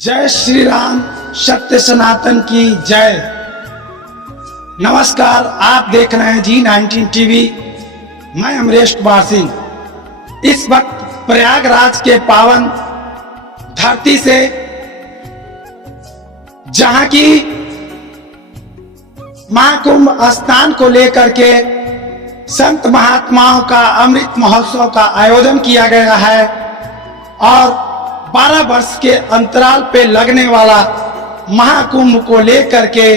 जय श्री राम, सत्य सनातन की जय। नमस्कार, आप देख रहे हैं G19 टीवी। मैं अमरेश कुमार सिंह। इस वक्त प्रयागराज के पावन धरती से, जहां की महाकुंभ स्नान को लेकर के संत महात्माओं का अमृत महोत्सव का आयोजन किया गया है और 12 वर्ष के अंतराल पे लगने वाला महाकुंभ को लेकर के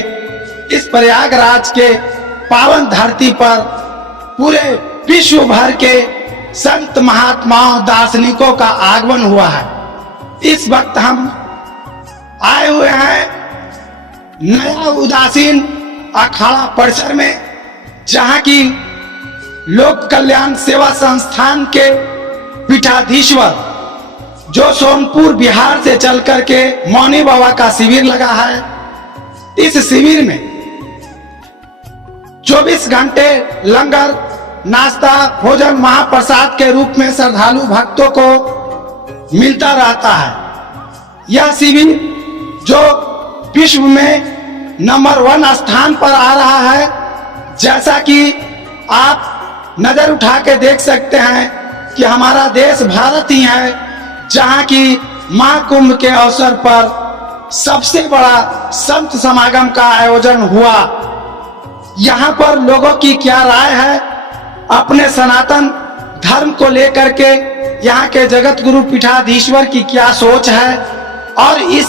इस प्रयागराज के पावन धरती पर पूरे विश्व भर के संत महात्माओं दार्शनिकों का आगमन हुआ है। इस वक्त हम आए हुए हैं नया उदासीन अखाड़ा परिसर में, जहां की लोक कल्याण सेवा संस्थान के पीठाधीश्वर, जो सोनपुर बिहार से चल करके मौनी बाबा का शिविर लगा है। इस शिविर में 24 घंटे लंगर, नाश्ता, भोजन, महाप्रसाद के रूप में श्रद्धालु भक्तों को मिलता रहता है। यह शिविर जो विश्व में नंबर 1 स्थान पर आ रहा है, जैसा कि आप नजर उठा के देख सकते हैं कि हमारा देश भारत ही है, जहां की महाकुंभ के अवसर पर सबसे बड़ा संत समागम का आयोजन हुआ। यहां पर लोगों की क्या राय है, अपने सनातन धर्म को लेकर के यहां के जगत गुरु पीठाधीश्वर की क्या सोच है और इस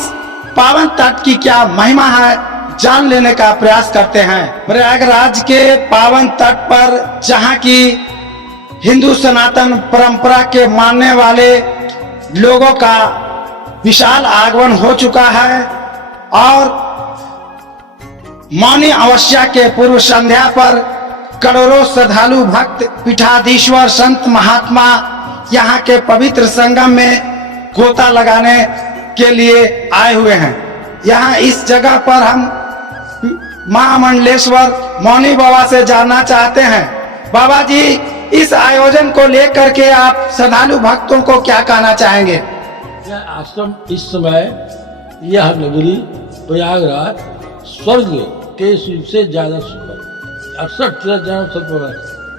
पावन तट की क्या महिमा है, जान लेने का प्रयास करते हैं। प्रयागराज के पावन तट पर, जहां की हिंदू सनातन परंपरा के मानने वाले लोगों का विशाल आगमन हो चुका है और मौनी अमावस्या के पूर्व संध्या पर करोड़ों श्रद्धालु भक्त पीठाधीश्वर संत महात्मा यहाँ के पवित्र संगम में गोता लगाने के लिए आए हुए हैं। यहाँ इस जगह पर हम महामंडलेश्वर मौनी बाबा से जानना चाहते हैं। बाबा जी, इस आयोजन को लेकर के आप श्रद्धालु भक्तों को क्या कहना चाहेंगे? यह आश्रम इस समय, यह नगरी प्रयागराज स्वर्ग के से ज्यादा सुंदर, 68 तीर्थ जहाँ सब है,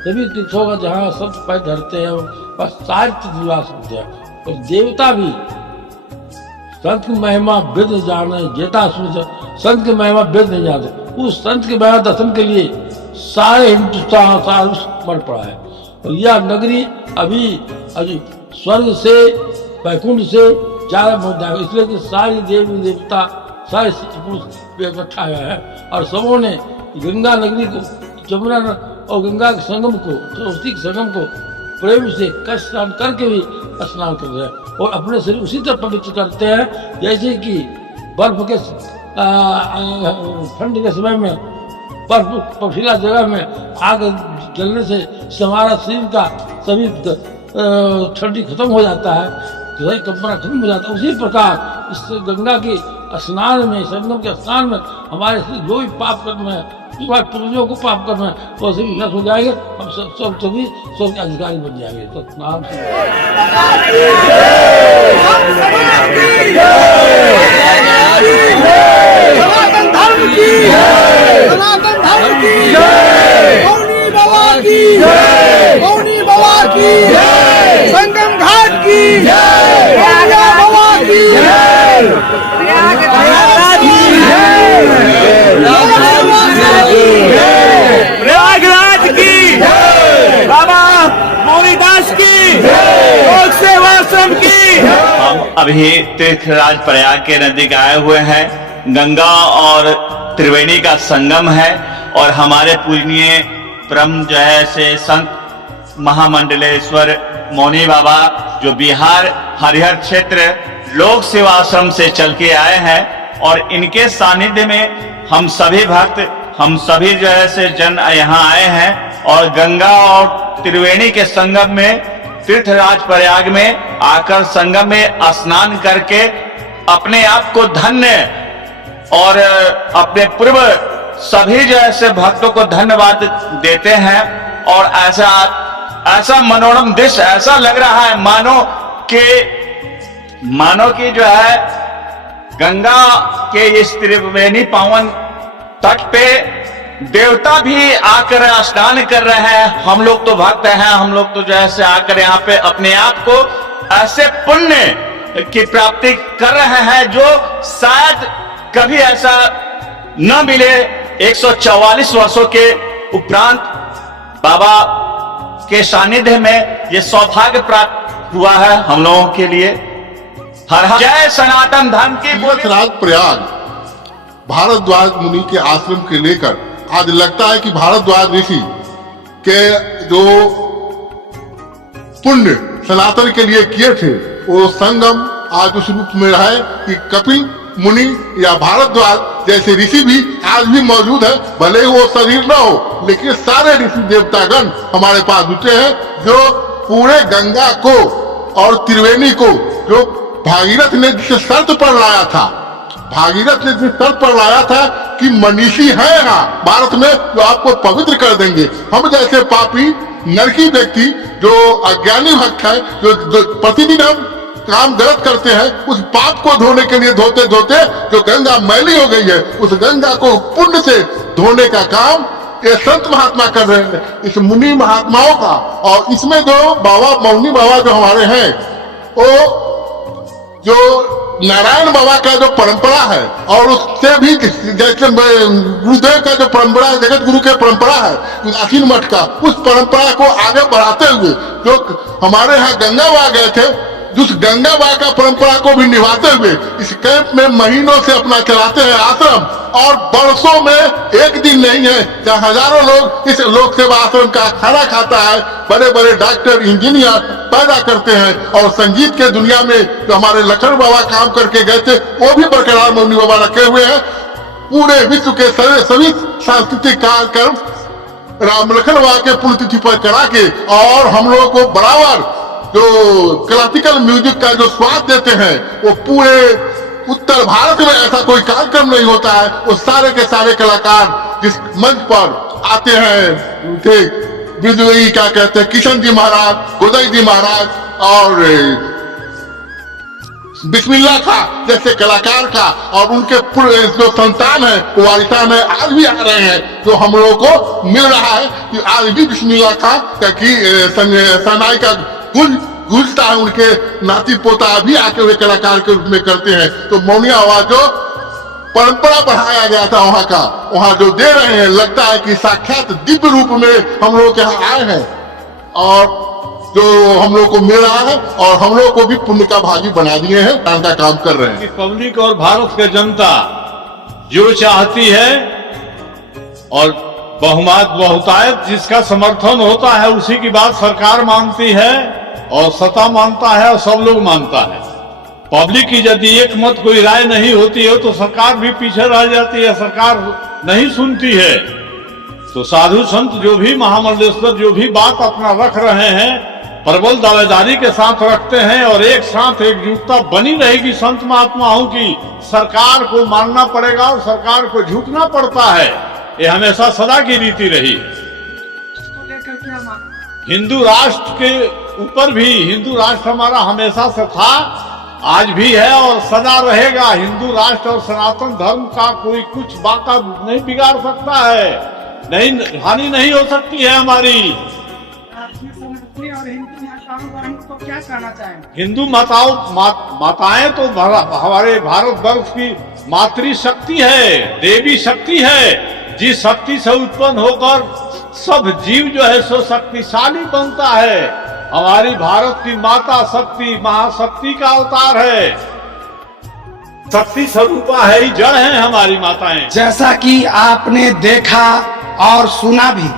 सभी तीर्थों का जहाँ सब पैर धरते हैं बस सारे तीर्थनिवास होते हैं। और देवता भी संत की महिमा वेद नहीं जाने, जेता संत की महिमा वेद नहीं जानते। उस संत की महिमा दर्शन के लिए सारे हिंदुस्तान बढ़ पड़ा है। और यह नगरी अभी स्वर्ग से, वैकुंठ से ज्यादा मुद्दा है, इसलिए कि सारी देवी देवता, सारे पुरुष इकट्ठा हुए हैं और सबों ने गंगा नगरी को, जमुना और गंगा के संगम को, सरस्वती के संगम को प्रेम से कष्ट स्नान करके भी स्नान कर रहे हैं और अपने शरीर उसी तरह पवित्र करते हैं जैसे कि बर्फ के ठंड के समय में बर्फ पथरीला जगह में आग जलने से हमारा शरीर का सभी ठंडी खत्म हो जाता है, हृदय कंपना खत्म हो जाता है। उसी प्रकार इस गंगा के स्नान में, संगम के स्नान में हमारे जो भी पाप कर्म है, पूर्वजों को पाप कर्म है, वो सभी नष्ट हो जाएंगे। हम सभी स्वर्ग के अधिकारी बन जाएंगे। तो नाम संगम घाट की बाबा की प्रयागराज की बाबा मौनीदास की लोक सेवा आश्रम की। हम अभी तीर्थराज प्रयाग के नजदीक आए हुए हैं। गंगा और त्रिवेणी का संगम है और हमारे पूजनीय परम जय से संत महामंडलेश्वर मौनी बाबा, जो बिहार हरिहर क्षेत्र लोक सेवा आश्रम से चल के आए हैं और इनके सानिध्य में हम सभी भक्त, हम सभी जैसे जन यहाँ आए हैं और गंगा और त्रिवेणी के संगम में, तीर्थराज प्रयाग में आकर संगम में स्नान करके अपने आप को धन्य और अपने पूर्व सभी जैसे भक्तों को धन्यवाद देते हैं। और ऐसा मनोरम दृश्य ऐसा लग रहा है मानो कि जो है गंगा के इस त्रिवेणी पावन तट पे देवता भी आकर स्नान कर रहे हैं। हम लोग तो भक्त हैं, हम लोग तो जैसे आकर यहाँ पे अपने आप को ऐसे पुण्य की प्राप्ति कर रहे हैं जो शायद कभी ऐसा न मिले। 144 वर्षों के उपरांत बाबा के सानिध्य में ये सौभाग्य प्राप्त हुआ है हम लोगों के लिए। हर हर जय सनातन धर्म की। तीर्थराज प्रयाग भारद्वाज मुनि के आश्रम के लेकर आज लगता है कि भारद्वाज ऋषि के जो पुण्य सनातन के लिए किए थे वो संगम आज उस रूप में है कि कपिल मुनि या भारद्वाज जैसे ऋषि भी आज भी मौजूद है। भले ही वो शरीर न हो लेकिन सारे ऋषि देवतागण हमारे पास जुटे हैं जो पूरे गंगा को और त्रिवेणी को जो भागीरथ ने जिस शर्त पर लाया था, भागीरथ ने जिस शर्त पर लाया था कि मनीषी है यहाँ भारत में जो आपको पवित्र कर देंगे। हम जैसे पापी नरकी व्यक्ति जो अज्ञानी भक्त है जो प्रतिदिन हम काम गलत करते हैं उस पाप को धोने के लिए धोते धोते जो गंगा मैली हो गई है उस गंगा को पुण्य से धोने का काम ये संत महात्मा कर रहे हैं, इस मुनि महात्माओं का। और इसमें जो बाबा मौनी बाबा जो हमारे हैं वो जो नारायण बाबा का जो परंपरा है और उससे भी जैसे गुरुदेव का जो परंपरा है, जगत गुरु के परंपरा है आसीन मठ का, उस परंपरा को आगे बढ़ाते हुए जो हमारे यहाँ गंगा बहा गए थे उस गंगा बहा का परंपरा को भी निभाते हुए इस कैंप में महीनों से अपना चलाते हैं आश्रम। और वर्षों में एक दिन नहीं है जहाँ हजारों लोग इस लोक सेवा आश्रम का खाना खाता है। बड़े बड़े डॉक्टर इंजीनियर पैदा करते हैं और संगीत के दुनिया में जो हमारे लक्ष्मण बाबा काम करके गए थे वो भी बरकरार मौनी बाबा रखे हुए हैं। पूरे विश्व के सभी सांस्कृतिक कार्यक्रम राम लखन बाबा के पुण्यतिथि पर करा के और हम लोगों को बराबर जो क्लासिकल म्यूजिक का जो स्वाद देते हैं वो पूरे उत्तर भारत में ऐसा कोई कार्यक्रम नहीं होता है। वो सारे के सारे कलाकार जिस मंच पर आते हैं थे बिजली क्या कहते हैं किशन जी महाराज, गोदई जी महाराज और बिस्मिल्लाह खा जैसे कलाकार का और उनके जो संतान है वो वारिसान है आज भी आ रहे हैं जो हम लोगों को मिल रहा है कि आज भी बिस्मिल्लाह खा की सनाई का गूंजता है, उनके नाती पोता भी आके हुए कलाकार के रूप में करते हैं। तो मौनी आवाज जो परंपरा बढ़ाया गया था वहाँ का वहाँ जो दे रहे हैं लगता है कि साक्षात दिव्य रूप में हम लोग यहाँ आए हैं और जो हम लोग को मिल रहा है और हम लोग को भी पुण्य का भागी बना दिए हैं, का काम कर रहे हैं। पब्लिक और भारत की जनता जो चाहती है और बहुतायत जिसका समर्थन होता है उसी की बात सरकार मानती है और सत्ता मानता है और सब लोग मानता है। पब्लिक की यदि एक मत कोई राय नहीं होती है तो सरकार भी पीछे रह जाती है, सरकार नहीं सुनती है। तो साधु संत जो भी महामंडलेश्वर जो भी बात अपना रख रहे हैं प्रबल दावेदारी के साथ रखते हैं और एक साथ एकजुटता बनी रहेगी संत महात्माओं की। सरकार को मानना पड़ेगा और सरकार को झुकना पड़ता है, ये हमेशा सदा की रीति रही है। हिंदू राष्ट्र के ऊपर भी हिंदू राष्ट्र हमारा हमेशा से था, आज भी है और सदा रहेगा। हिंदू राष्ट्र और सनातन धर्म का कोई कुछ बाका नहीं बिगाड़ सकता है, नहीं हानि नहीं हो सकती है हमारी। और हिंदू माताओं पर हमको क्या कहना चाहेंगे? हिंदू माताएं तो हमारे भारतवर्ष की मातृशक्ति है, देवी शक्ति है, जिस शक्ति से उत्पन्न होकर सब जीव जो है सो शक्तिशाली बनता है। हमारी भारत की माता शक्ति महाशक्ति का अवतार है, शक्ति स्वरूपा है, जड़ है हमारी माताएं। जैसा कि आपने देखा और सुना भी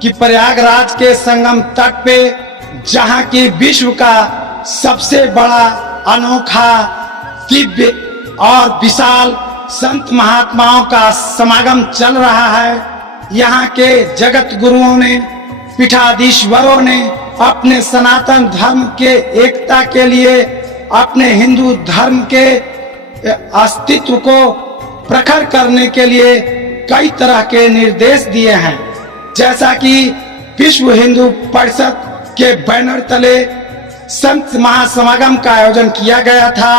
कि प्रयागराज के संगम तट पे जहाँ की विश्व का सबसे बड़ा अनोखा दिव्य और विशाल संत महात्माओं का समागम चल रहा है। यहाँ के जगत गुरुओं ने पीठाधीश्वरों ने अपने सनातन धर्म के एकता के लिए अपने हिंदू धर्म के अस्तित्व को प्रखर करने के लिए कई तरह के निर्देश दिए हैं। जैसा कि विश्व हिंदू परिषद के बैनर तले संत महासमागम का आयोजन किया गया था,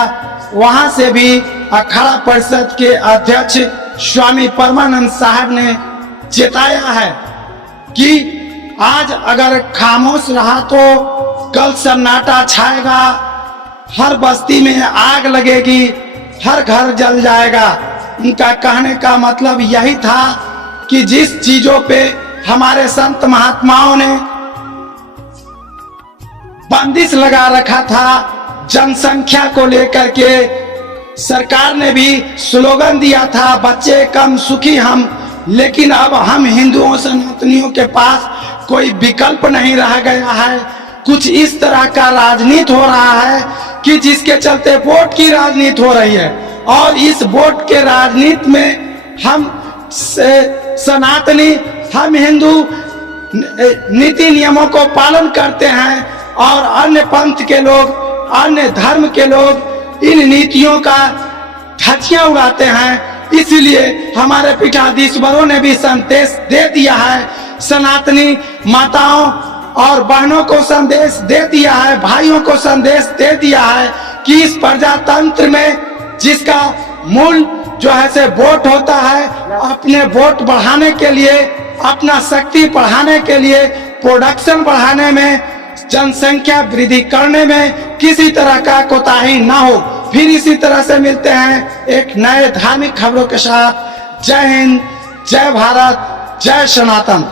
वहां से भी अखाड़ा परिषद के अध्यक्ष स्वामी परमानंद साहब ने चेताया है कि आज अगर खामोश रहा तो कल सन्नाटा छाएगा, हर बस्ती में आग लगेगी, हर घर जल जाएगा। उनका कहने का मतलब यही था कि जिस चीजों पे हमारे संत महात्माओं ने बंदिश लगा रखा था, जनसंख्या को लेकर के सरकार ने भी स्लोगन दिया था, बच्चे कम सुखी हम, लेकिन अब हम हिंदुओं सनातनियों के पास कोई विकल्प नहीं रह गया है। कुछ इस तरह का राजनीति हो रहा है कि जिसके चलते वोट की राजनीति हो रही है, और इस वोट के राजनीति में हम सनातनी, हम हिंदू नीति नियमों को पालन करते हैं और अन्य पंथ के लोग, अन्य धर्म के लोग इन नीतियों का धज्जियां उड़ाते हैं। इसीलिए हमारे पीठाधीश्वरों ने भी संदेश दे दिया है, सनातनी माताओं और बहनों को संदेश दे दिया है, भाइयों को संदेश दे दिया है कि इस प्रजातंत्र में जिसका मूल जो है से वोट होता है, अपने वोट बढ़ाने के लिए, अपना शक्ति बढ़ाने के लिए, प्रोडक्शन बढ़ाने में, जनसंख्या वृद्धि करने में किसी तरह का कोताही ना हो। फिर इसी तरह से मिलते हैं एक नए धार्मिक खबरों के साथ। जय हिंद, जय भारत, जय सनातन।